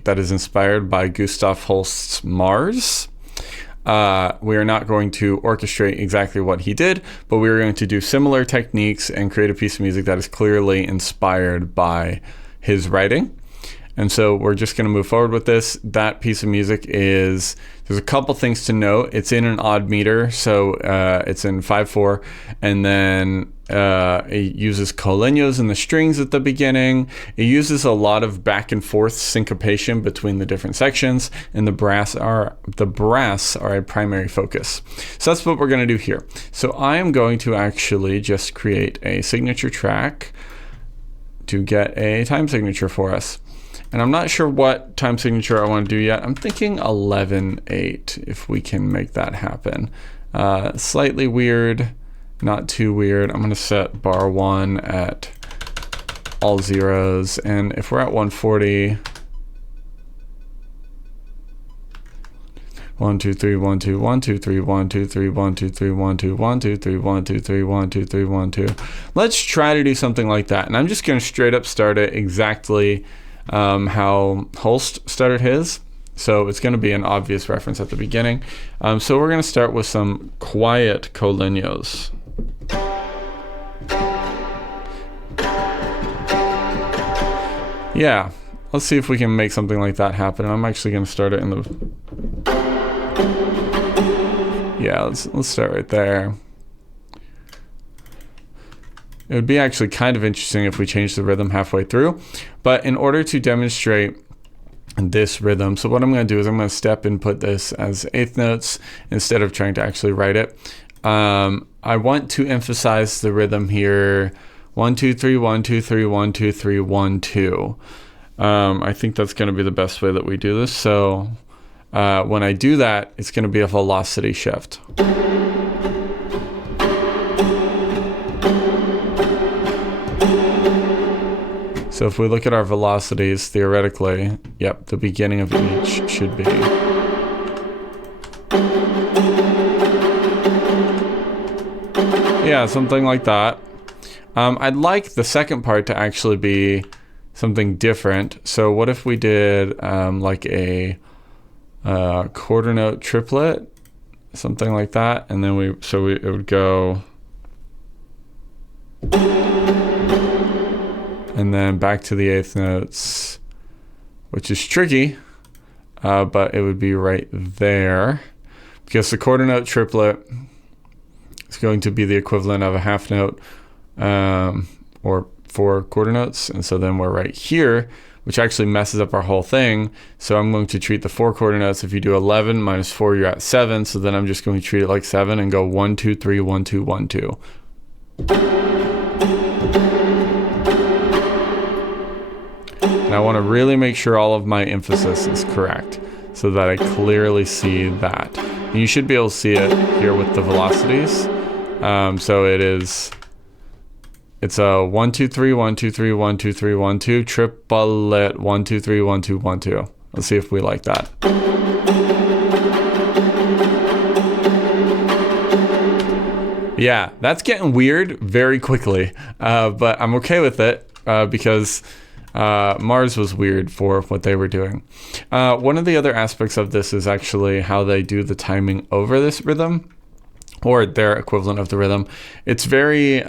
music that is inspired by Gustav Holst's Mars. We are not going to orchestrate exactly what he did, but we are going to do similar techniques and create a piece of music that is clearly inspired by his writing. And so we're just going to move forward with this. That piece of music is, there's a couple things to note. It's in an odd meter, so it's in 5/4, and then it uses coleños in the strings at the beginning. It uses a lot of back and forth syncopation between the different sections, and the brass are a primary focus. So that's what we're going to do here. So I am going to actually just create a signature track to get a time signature for us. And I'm not sure what time signature I want to do yet. I'm thinking 11/8 if we can make that happen. Slightly weird, not too weird. I'm going to set bar 1 at all zeros. And if we're at 140, 1 2 3 1 2 1 2 3 1 2 3 1 2 3 1 2 1 2 3 1 2 3 1 2 3 1 2. Let's try to do something like that. And I'm just going to straight up start it exactly how Holst started his. So it's going to be an obvious reference at the beginning. So we're going to start with some quiet coleños. Yeah, let's see if we can make something like that happen. I'm actually going to start it in the... Yeah, let's start right there. It would be actually kind of interesting if we changed the rhythm halfway through. But in order to demonstrate this rhythm, so what I'm going to do is I'm going to step and put this as eighth notes instead of trying to actually write it. I want to emphasize the rhythm here. 1 2 3 1 2 3 1 2 3 1 2. I think that's going to be the best way that we do this. So when I do that, it's going to be a velocity shift. So if we look at our velocities, theoretically, yep, the beginning of each should be. Yeah, something like that. I'd like the second part to actually be something different. So what if we did like a quarter note triplet, something like that, and then it would go. And then back to the eighth notes, which is tricky, but it would be right there because the quarter note triplet is going to be the equivalent of a half note or 4 quarter notes. And so then we're right here, which actually messes up our whole thing. So I'm going to treat the 4 quarter notes. If you do 11 minus 4, you're at 7. So then I'm just going to treat it like 7 and go 1 2 3 1 2 1 2. And I want to really make sure all of my emphasis is correct so that I clearly see that. And you should be able to see it here with the velocities. So it's a 1 2 3 1 2 3 1 2 3 1 2 triplet 1 2 3 1 2 1 2. Let's see if we like that. Yeah, that's getting weird very quickly, but I'm okay with it because Mars was weird for what they were doing. One of the other aspects of this is actually how they do the timing over this rhythm, or their equivalent of the rhythm. It's very,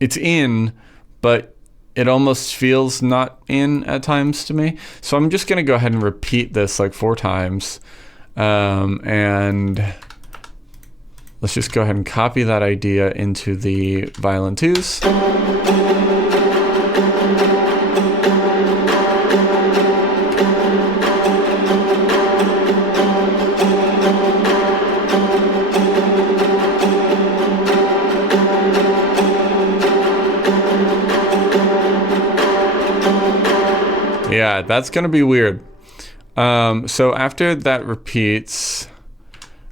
it's in, but it almost feels not in at times to me. So I'm just going to go ahead and repeat this like 4 times. And let's just go ahead and copy that idea into the violin 2s. Yeah, that's going to be weird. So after that repeats,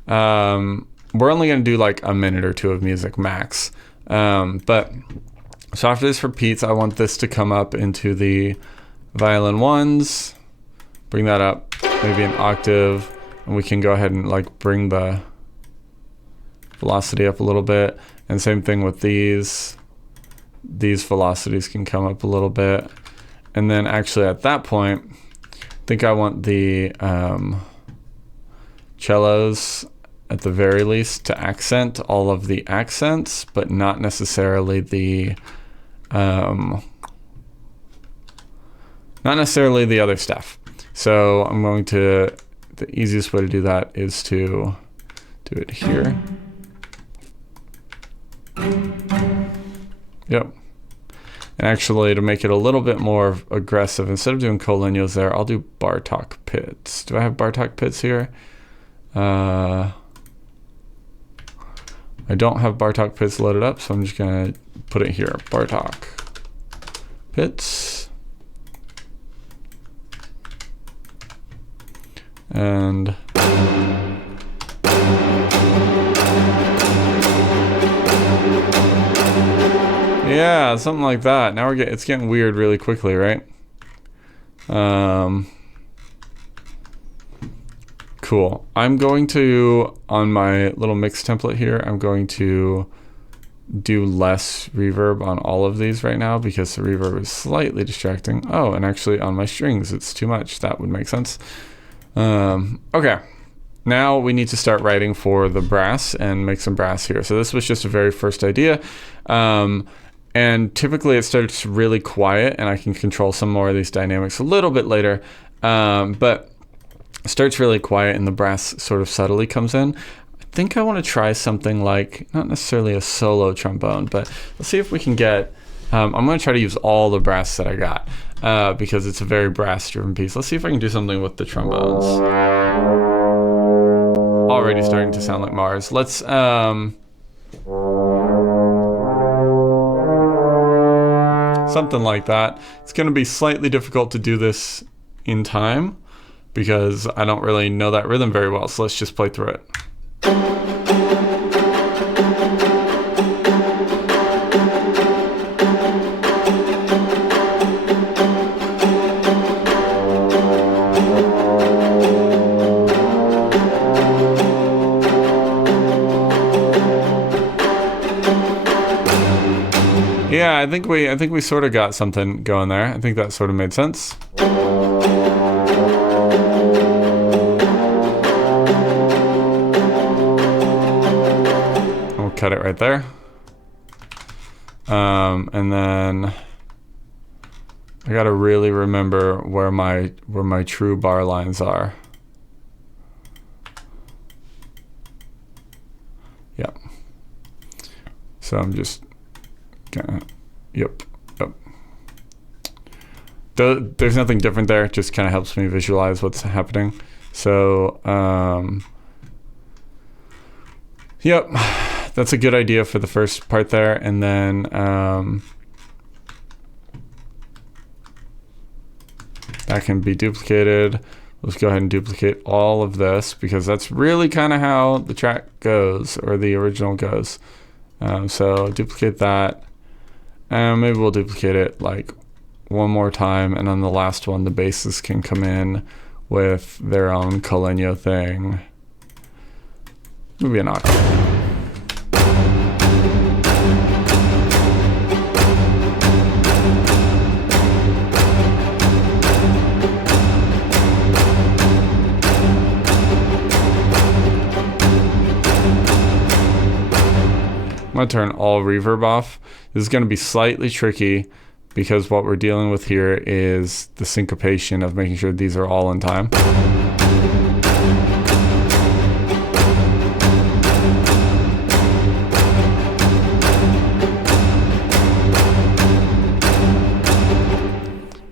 we're only going to do like a minute or 2 of music max. But so after this repeats, I want this to come up into the violin 1s, bring that up maybe an octave, and we can go ahead and like bring the velocity up a little bit. And same thing with these velocities can come up a little bit. And then actually at that point, think I want the cellos at the very least to accent all of the accents, but not necessarily the other stuff. So I'm going to, the easiest way to do that is to do it here. Yep. And actually, to make it a little bit more aggressive, instead of doing collegnos there, I'll do Bartok pits. Do I have Bartok pits here? I don't have Bartok pits loaded up, so I'm just gonna put it here. Bartok pits. And yeah, something like that. Now it's getting weird really quickly, right? Cool. I'm going to, on my little mix template here, I'm going to do less reverb on all of these right now because the reverb is slightly distracting. Oh, and actually on my strings, it's too much. That would make sense. Okay. Now we need to start writing for the brass and make some brass here. So this was just a very first idea. And typically it starts really quiet and I can control some more of these dynamics a little bit later. But it starts really quiet and the brass sort of subtly comes in. I think I want to try something like, not necessarily a solo trombone, but let's see if we can get, I'm going to try to use all the brass that I got because it's a very brass driven piece. Let's see if I can do something with the trombones. Already starting to sound like Mars. Let's, something like that. It's going to be slightly difficult to do this in time because I don't really know that rhythm very well. So let's just play through it. Yeah, I think we sort of got something going there. I think that sort of made sense. We'll cut it right there. And then I gotta really remember where my true bar lines are. Yep. So I'm just Yep. There's nothing different there. It just kind of helps me visualize what's happening. So, yep, that's a good idea for the first part there. And then that can be duplicated. Let's go ahead and duplicate all of this because that's really kind of how the track goes or the original goes. So duplicate that. And maybe we'll duplicate it like one more time, and on the last one, the basses can come in with their own collegno thing. Maybe an octave. I'm going to turn all reverb off. This is going to be slightly tricky because what we're dealing with here is the syncopation of making sure these are all in time.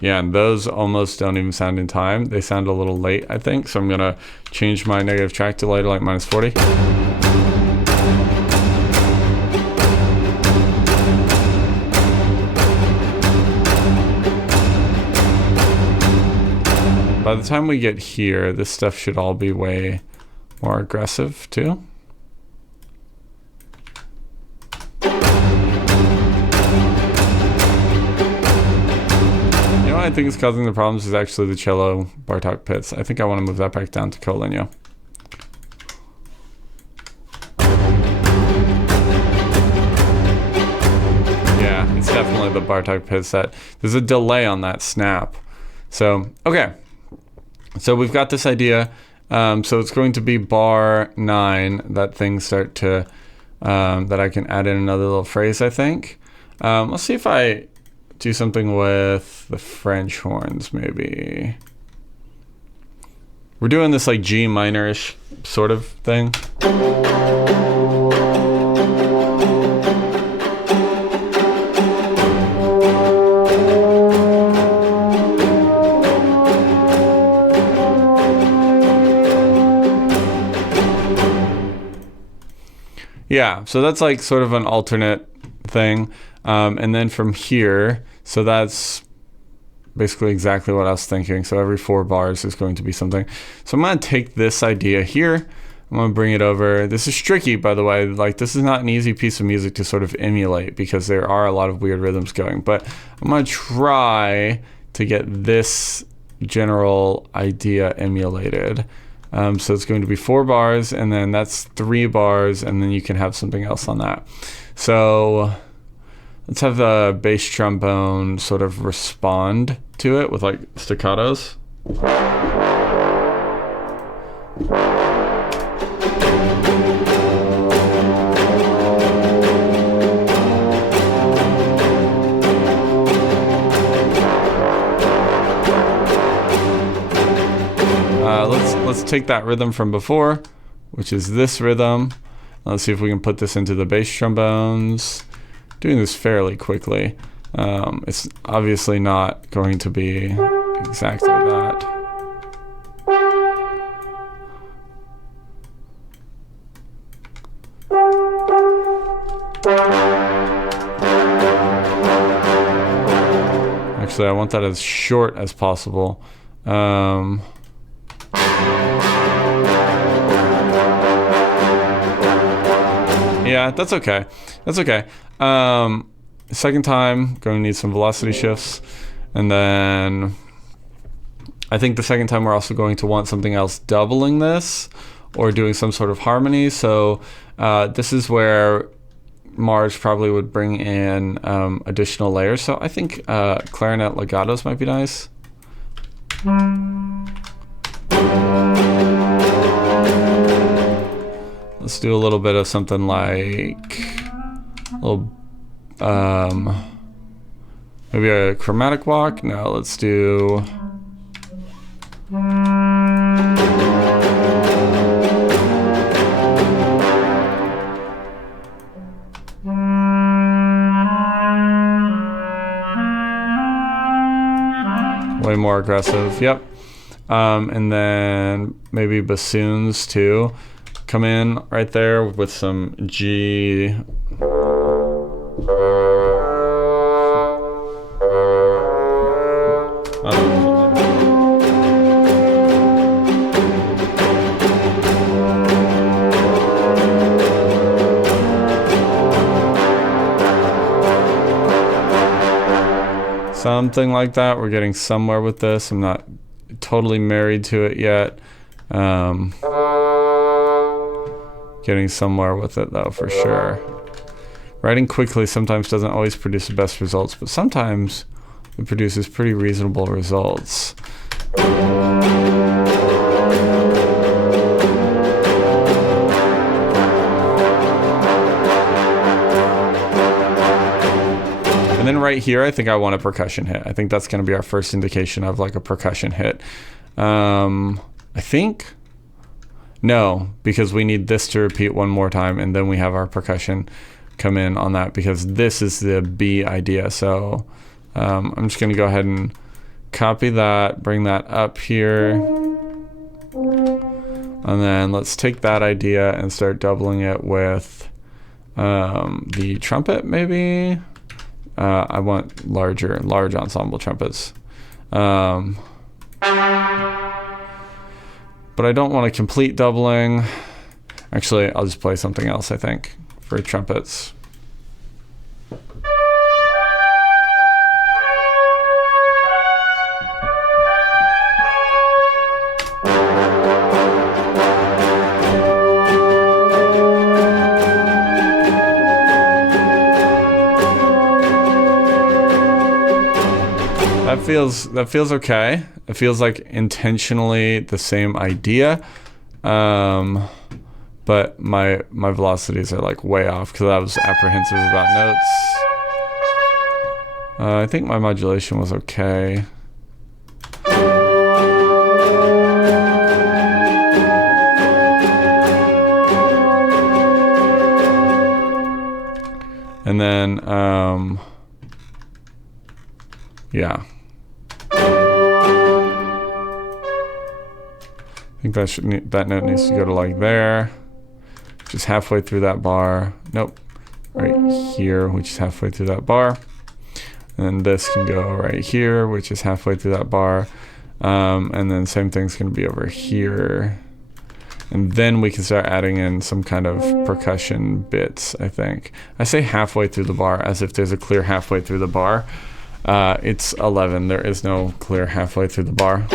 Yeah, and those almost don't even sound in time. They sound a little late, I think. So I'm going to change my negative track delay to like -40. By the time we get here, this stuff should all be way more aggressive too. You know what I think is causing the problems is actually the cello Bartok pits. I think I want to move that back down to collegno. Yeah, it's definitely the Bartok pits that there's a delay on that snap. So, okay. So we've got this idea. So it's going to be bar 9 that things start to, that I can add in another little phrase, I think. Let's see if I do something with the French horns, maybe. We're doing this like G minor-ish sort of thing. Yeah, so that's like sort of an alternate thing. And then from here, so that's basically exactly what I was thinking. So every 4 bars is going to be something. So I'm going to take this idea here. I'm going to bring it over. This is tricky, by the way. Like, this is not an easy piece of music to sort of emulate because there are a lot of weird rhythms going. But I'm going to try to get this general idea emulated. So it's going to be 4 bars, and then that's 3 bars, and then you can have something else on that. So let's have the bass trombone sort of respond to it with like staccatos. Let's take that rhythm from before, which is this rhythm. Let's see if we can put this into the bass trombones. Doing this fairly quickly. It's obviously not going to be exactly that. Actually, I want that as short as possible. Yeah, that's okay. That's okay. Second time, going to need some velocity shifts. And then I think the second time we're also going to want something else doubling this or doing some sort of harmony. So this is where Mars probably would bring in additional layers. So I think clarinet legatos might be nice. Let's do a little bit of something like a little, maybe a chromatic walk. No, let's do. Way more aggressive. Yep. And then maybe bassoons too. Come in right there with some G. Something like that. We're getting somewhere with this. I'm not totally married to it yet. Getting somewhere with it though, for sure. Writing quickly sometimes doesn't always produce the best results, but sometimes it produces pretty reasonable results. And then right here, I think I want a percussion hit. I think that's going to be our first indication of like a percussion hit. I think. No, because we need this to repeat one more time, and then we have our percussion come in on that, because this is the B idea. So I'm just going to go ahead and copy that, bring that up here, and then let's take that idea and start doubling it with the trumpet, maybe. I want large ensemble trumpets. But I don't want a complete doubling. Actually, I'll just play something else, I think, for trumpets. That feels okay. It feels like intentionally the same idea, but my velocities are like way off because I was apprehensive about notes. I think my modulation was okay. And then, yeah. I think that note needs to go to like there, which is halfway through that bar. Nope, right here, which is halfway through that bar. And then this can go right here, which is halfway through that bar. And then same thing's gonna be over here. And then we can start adding in some kind of percussion bits, I think. I say halfway through the bar as if there's a clear halfway through the bar. It's 11, there is no clear halfway through the bar.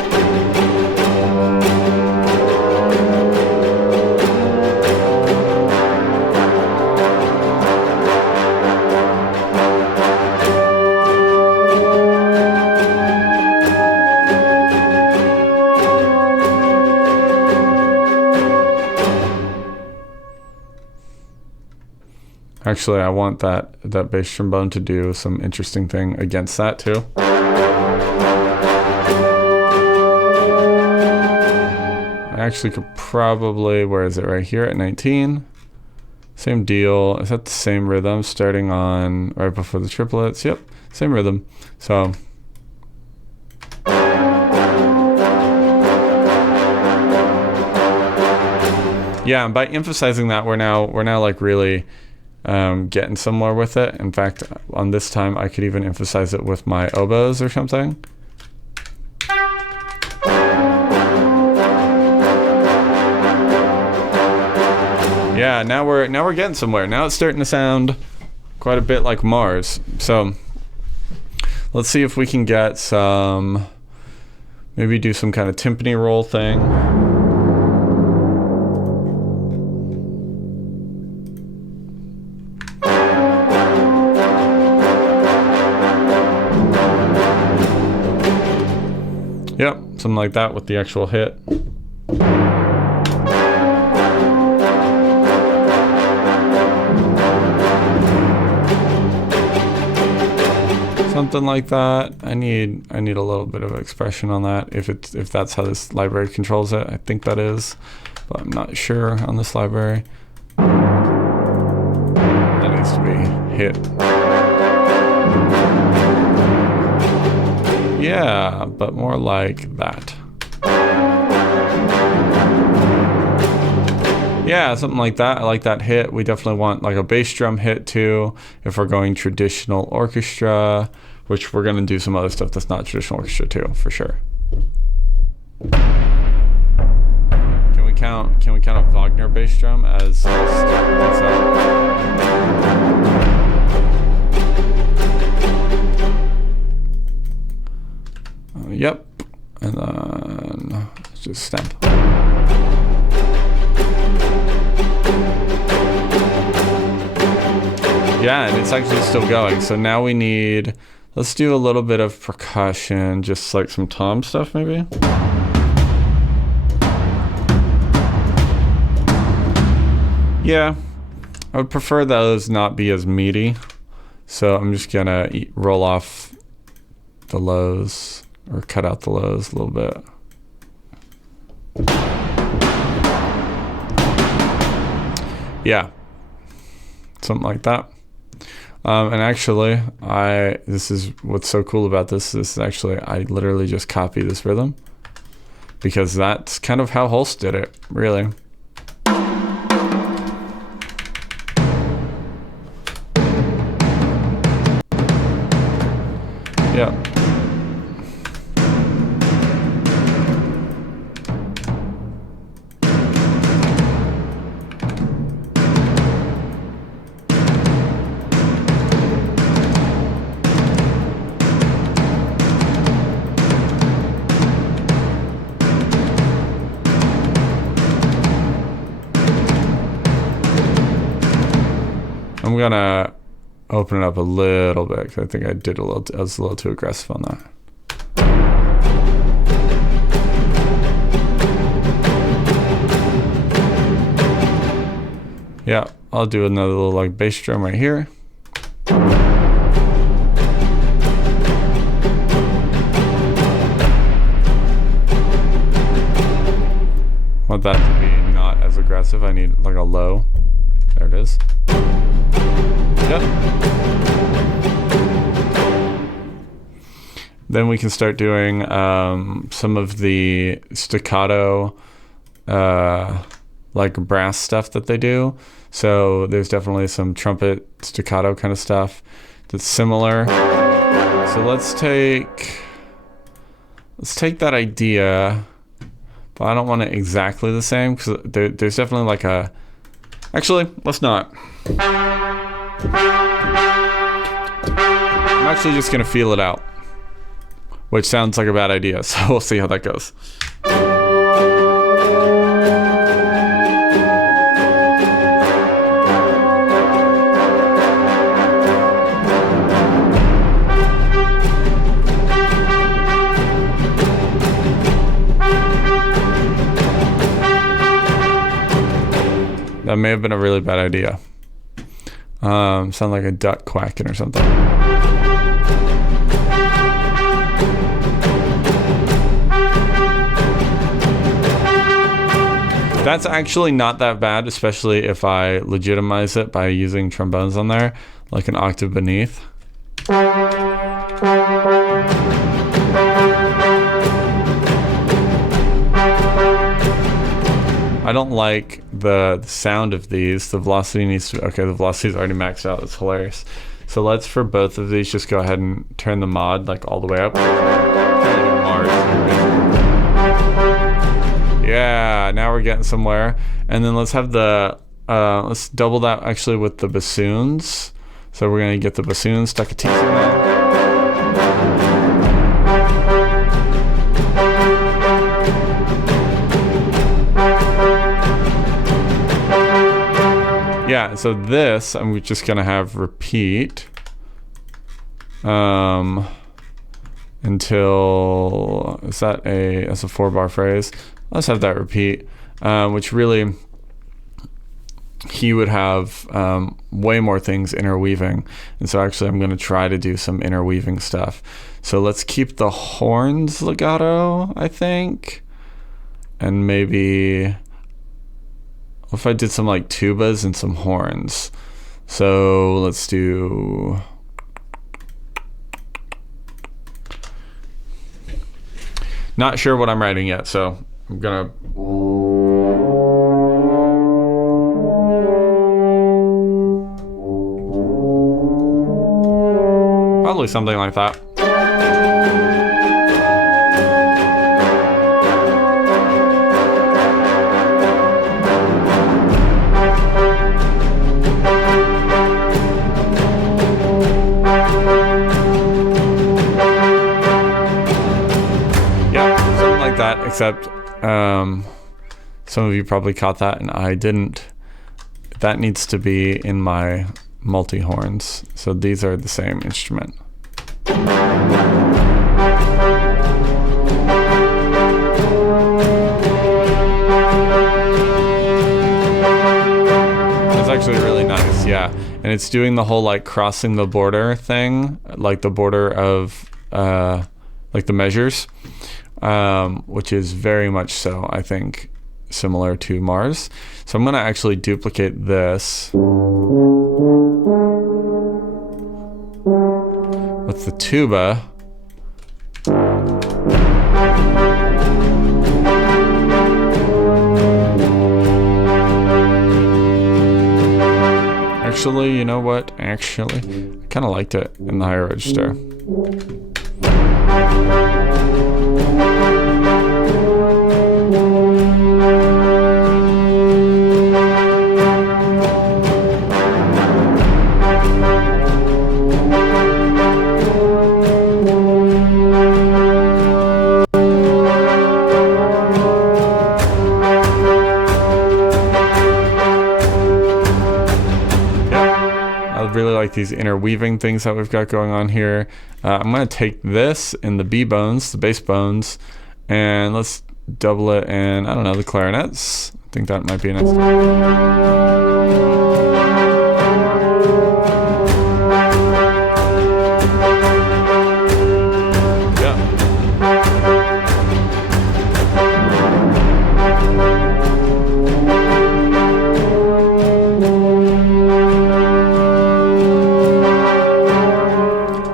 Actually, I want that bass trombone to do some interesting thing against that too. I actually could probably, where is it? Right here at 19. Same deal. Is that the same rhythm starting on right before the triplets? Yep, same rhythm. So yeah, and by emphasizing that, we're now like really getting somewhere with it. In fact, on this time, I could even emphasize it with my oboes or something. Yeah, now we're getting somewhere. Now it's starting to sound quite a bit like Mars. So let's see if we can get some, maybe do some kind of timpani roll thing. Yep, something like that with the actual hit. Something like that. I need a little bit of expression on that. If that's how this library controls it, I think that is, but I'm not sure on this library. That needs to be hit. Yeah, but more like that. Yeah, something like that. I like that hit. We definitely want like a bass drum hit too, if we're going traditional orchestra, which we're gonna do some other stuff that's not traditional orchestra too, for sure. Can we count a Wagner bass drum as yep, and then let's just stamp. Yeah, and it's actually still going. So now we need, let's do a little bit of percussion, just like some tom stuff maybe. Yeah, I would prefer those not be as meaty. So I'm just gonna roll off the lows, or cut out the lows a little bit. Yeah, something like that. And actually, this is what's so cool about this. This is actually, I literally just copy this rhythm because that's kind of how Holst did it, really. Yeah. I'm gonna open it up a little bit because I think I was a little too aggressive on that. Yeah, I'll do another little like bass drum right here. Want that to be not as aggressive. I need like a low. There it is. Yep. Then we can start doing some of the staccato like brass stuff that they do. So there's definitely some trumpet staccato kind of stuff that's similar. So let's take that idea, but I don't want it exactly the same because there's definitely like a, actually, let's not. I'm actually just gonna feel it out, which sounds like a bad idea. So we'll see how that goes. That may have been a really bad idea. Sound like a duck quacking or something. That's actually not that bad, especially if I legitimize it by using trombones on there, like an octave beneath. I don't like the sound of these. The velocity needs to, okay, the velocity is already maxed out. That's hilarious. So let's, for both of these, just go ahead and turn the mod like all the way up. Yeah, now we're getting somewhere. And then let's have the, let's double that actually with the bassoons. So we're gonna get the bassoon staccato now. Yeah, so this I'm just gonna have repeat until, that's a 4-bar phrase. Let's have that repeat, which really he would have way more things interweaving, and so actually I'm gonna try to do some interweaving stuff. So let's keep the horns legato, I think, and maybe if I did some like tubas and some horns. So let's do, not sure what I'm writing yet, so I'm gonna probably something like that. Except some of you probably caught that and I didn't. That needs to be in my multi-horns. So these are the same instrument. That's actually really nice, yeah. And it's doing the whole like crossing the border thing, like the border of like the measures. Which is very much so, I think, similar to Mars. So I'm going to actually duplicate this with the tuba. Actually, you know what? Actually, I kind of liked it in the higher register. These interweaving things that we've got going on here. I'm going to take this in the B bones, the bass bones, and let's double it in, I don't know, the clarinets. think that might be nice.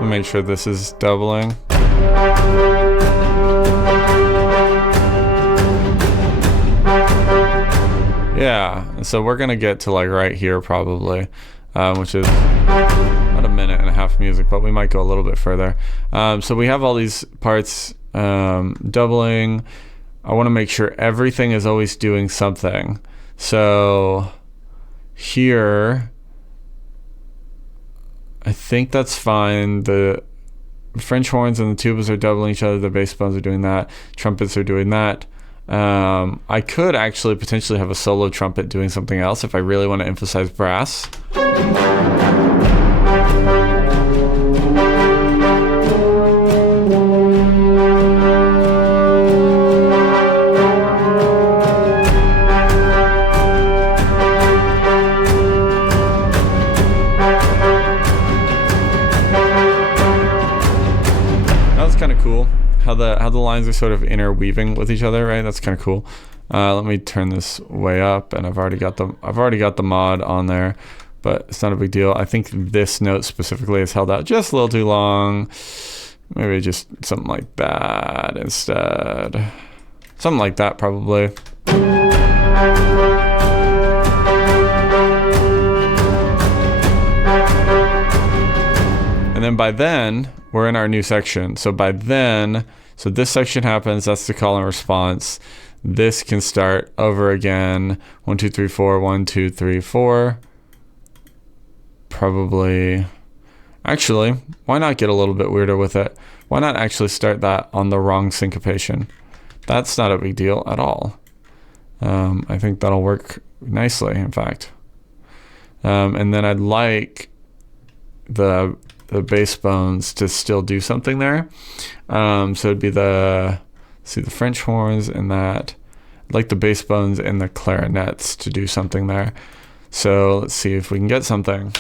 Make sure this is doubling. Yeah, so we're gonna get to like right here probably, which is about a minute and a half music, but we might go a little bit further. So we have all these parts doubling. I want to make sure everything is always doing something. So here, I think that's fine. The French horns and the tubas are doubling each other. The bass bones are doing that. Trumpets are doing that. I could actually potentially have a solo trumpet doing something else if I really want to emphasize brass. Kind of cool how the lines are sort of interweaving with each other, right? That's kind of cool. Let me turn this way up, and I've already got the mod on there, but it's not a big deal. I think this note specifically is held out just a little too long. Maybe just something like that instead. Something like that probably. And then by then, we're in our new section. So by then, so this section happens, that's the call and response. This can start over again. 1, 2, 3, 4, 1, 2, 3, 4. Probably, actually, why not get a little bit weirder with it? Why not actually start that on the wrong syncopation? That's not a big deal at all. I think that'll work nicely, in fact. And then I'd like the bass bones to still do something there. So it'd be the French horns and that. I'd like the bass bones and the clarinets to do something there. So let's see if we can get something.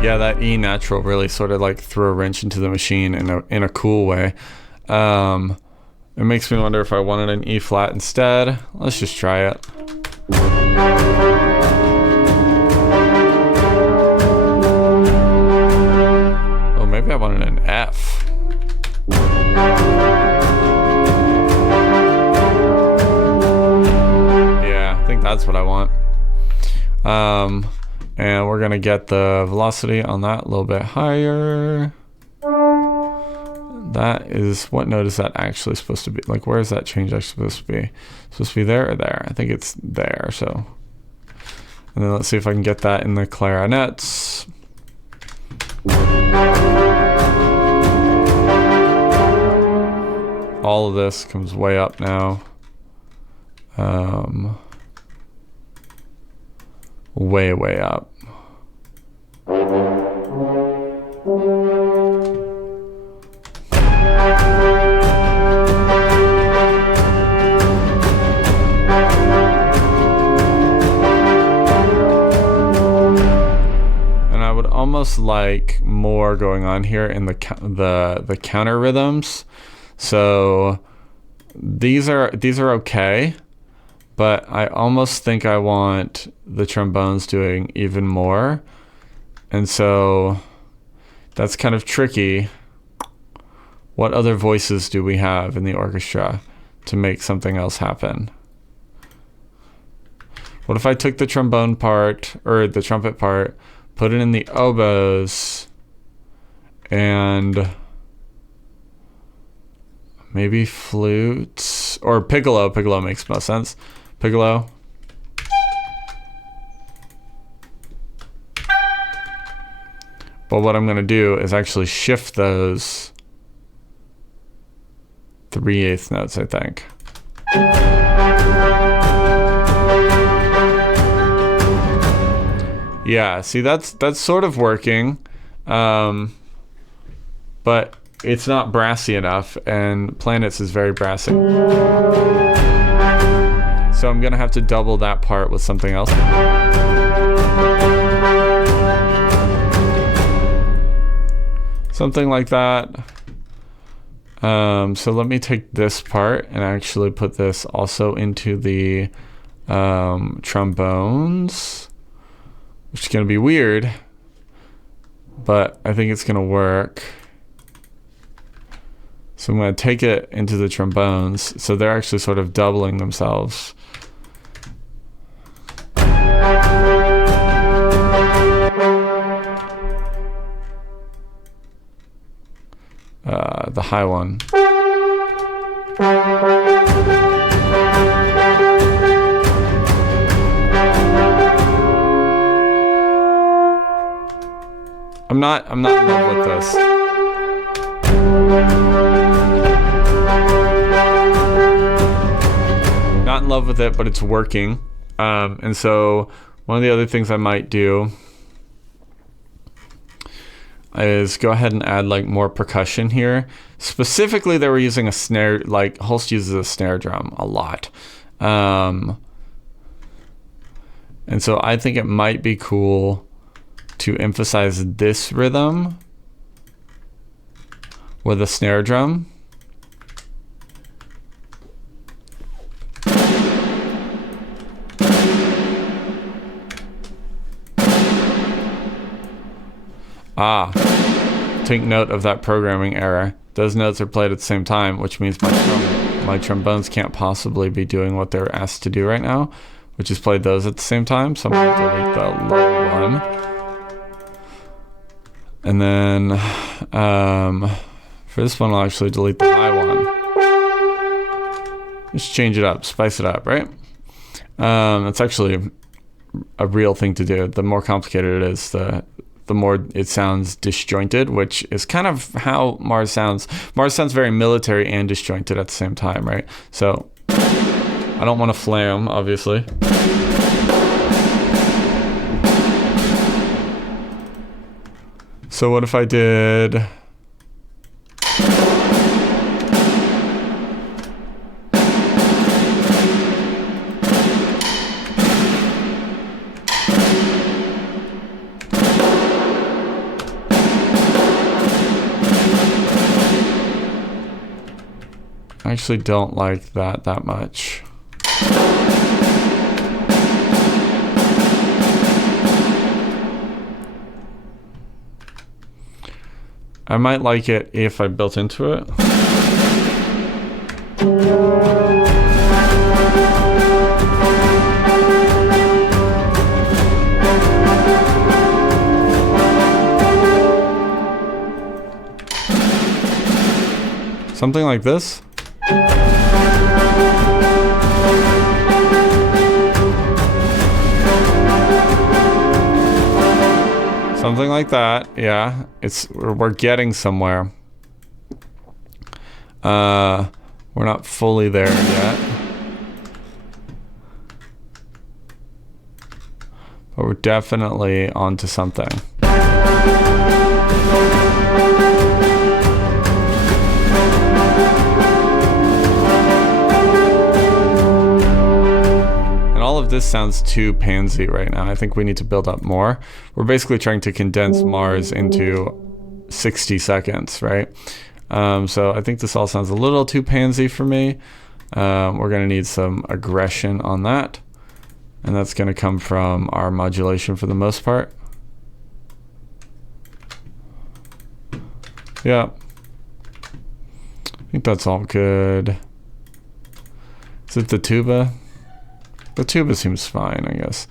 Yeah, that E natural really sort of like threw a wrench into the machine in a cool way. It makes me wonder if I wanted an E flat instead. Let's just try it. Oh, maybe I wanted an F. Yeah, I think that's what I want. And we're gonna get the velocity on that a little bit higher. That is, what note is that actually supposed to be? Like, where is that change actually supposed to be? It's supposed to be there or there? I think it's there, so. And then let's see if I can get that in the clarinets. All of this comes way up now. Way up. And I would almost like more going on here in the counter rhythms. So these are okay. But I almost think I want the trombones doing even more. And so that's kind of tricky. What other voices do we have in the orchestra to make something else happen? What if I took the trombone part, or the trumpet part, put it in the oboes, and maybe flutes, or piccolo? Piccolo makes most sense. Piccolo. But what I'm going to do is actually shift those 3/8 notes, I think. Yeah, see, that's sort of working, but it's not brassy enough, and Planets is very brassy. So I'm gonna have to double that part with something else. Something like that. So let me take this part and actually put this also into the trombones, which is gonna be weird, but I think it's gonna work. So I'm gonna take it into the trombones, so they're actually sort of doubling themselves. The high one. I'm not in love with this. Not in love with it, but it's working. And so one of the other things I might do is go ahead and add like more percussion here. Specifically, they were using a snare, like Holst uses a snare drum a lot. And so I think it might be cool to emphasize this rhythm with a snare drum. Take note of that programming error. Those notes are played at the same time, which means my trombones can't possibly be doing what they're asked to do right now, which is play those at the same time. So I'm going to delete the low one. And then for this one, I'll actually delete the high one. Just change it up, spice it up, right? It's actually a real thing to do. The more complicated it is, the more it sounds disjointed, which is kind of how Mars sounds. Mars sounds very military and disjointed at the same time, right? So I don't want to flam, obviously. So what if I did... I actually don't like that much. I might like it if I built into it. Something like this. Something like that, yeah. We're getting somewhere. We're not fully there yet. But we're definitely onto something. This sounds too pansy right now. I think we need to build up more. We're basically trying to condense Mars into 60 seconds, right? So I think this all sounds a little too pansy for me. We're going to need some aggression on that. And that's going to come from our modulation for the most part. Yeah. I think that's all good. Is it the tuba? The tuba seems fine, I guess.